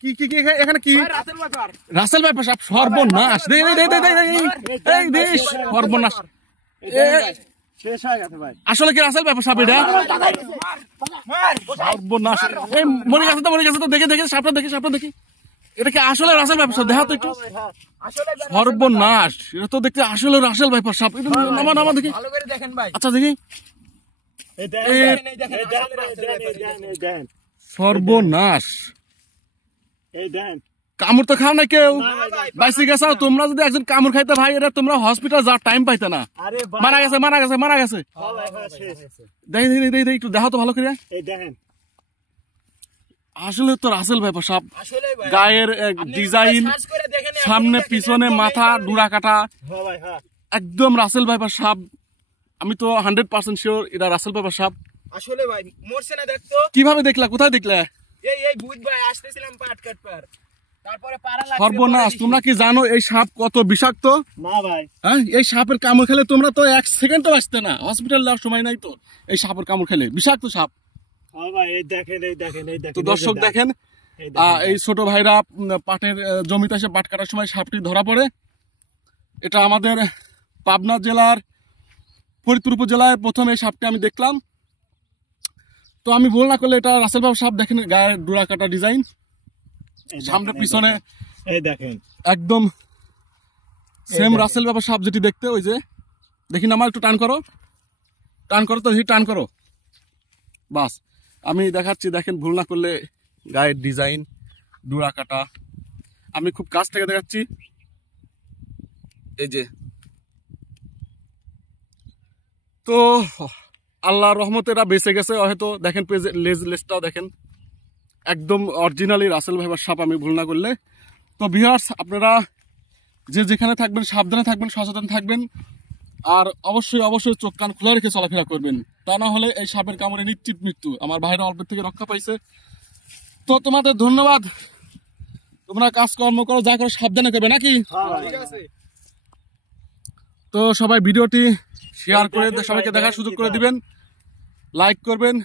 কি কি কি এখানে কি রাসেল ভাইপার সাপ সর্বনাশ সর্বনাশ আসলে কি রাসেল ভাইপার সাপ এটা সর্বনাশ মরে গেছে তো দেখে সাপটা দেখি এটা কি আসলে রাসেল ভাইপার সাপ দেখা তো একটু সর্বনাশ এটা তো দেখতে আসলে রাসেল ভাইপার সাপ নামা দেখি আচ্ছা দেখি সর্বনাশ কামড় তো খাও না কেউ বাইসে গেছো তোমরা যদি একজন কামড় খাইতে ভাই এটা তোমরা হসপিটাল যাওয়ার টাইম পাইতে না মারা গেছে দেখি একটু দেখো তো ভালো করে আসলে তো রাসেল ভাইপার সাপ গায়ের ডিজাইন সামনে পিছনে মাথা ডুরা কাটা একদম রাসেল ভাইপার সাপ আমি তো 100% শিওর এটা রাসেল ভাইপার সাপ আসলে ভাই মরছে না দেখতো কিভাবে দেখলা কোথায় দেখলা এই বুধ ভাই আসতেছিলাম পাট কাটপার তারপরে পাড়া লাগছে সর্বনাশ তোমরা কি জানো এই সাপ কত বিষাক্ত না ভাই হ্যাঁ এই সাপের কামড় খেলে তোমরা তো 1 সেকেন্ড তো বাঁচতে না হসপিটাল যাওয়ার সময় নাই তো এই সাপের কামড় খেলে বিষাক্ত সাপ হ্যাঁ ভাই এই দেখেন তো দর্শক দেখেন এই ছোট ভাইরা পাটের জমিতে এসে পাট কাটার সময় সাপটি ধরা পড়ে এটা আমাদের পাবনা জেলার ফরিদপুর উপজেলায় প্রথম এই সাপটি আমি দেখলাম তো আমি ভুল না করলে এটা রাসেল ভাইপার সাপ দেখেন গায়ের ডুরা কাটা ডিজাইন সামনে পিছনে এই দেখেন একদম সেম রাসেল ভাইপার সাপ যেটি দেখতে ওই যে দেখি না আমার একটু টান করো তো টান করো বাস আমি দেখাচ্ছি দেখেন ভুল না করলে গায়ের ডিজাইন ডুরা কাটা আমি খুব কাছ থেকে দেখাচ্ছি এই যে তো আল্লাহর রহমতে এরা বেঁচে গেছে হয়তো দেখেন লেজটাও দেখেন একদম অরিজিনালি রাসেল ভাইপার সাপ আমি ভুল না করলে তো ভিউয়ার্স আপনারা যেখানে থাকবেন সাবধানে থাকবেন সচেতন থাকবেন আর অবশ্যই চোখ কান খোলা রেখে চলাফেরা করবেন তা না হলে এই সাপের কামড়ে নিশ্চিত মৃত্যু আমার ভাইরা অল্পের থেকে রক্ষা পাইছে তো তোমাদের ধন্যবাদ তোমরা কাজকর্ম করো যা করো সাবধানে করবে নাকি তো সবাই ভিডিওটি শেয়ার করে সবাইকে দেখার সুযোগ করে দিবেন লাইক করবেন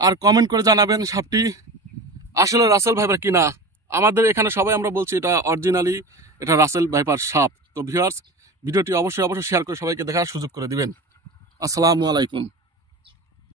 আর কমেন্ট করে জানাবেন সাপটি আসলে রাসেল ভাইপার কিনা আমাদের এখানে সবাই আমরা বলছি এটা অরিজিনালি এটা রাসেল ভাইপার সাপ তো ভিউয়ার্স ভিডিওটি অবশ্যই শেয়ার করে সবাইকে দেখার সুযোগ করে দিবেন আসসালামু আলাইকুম।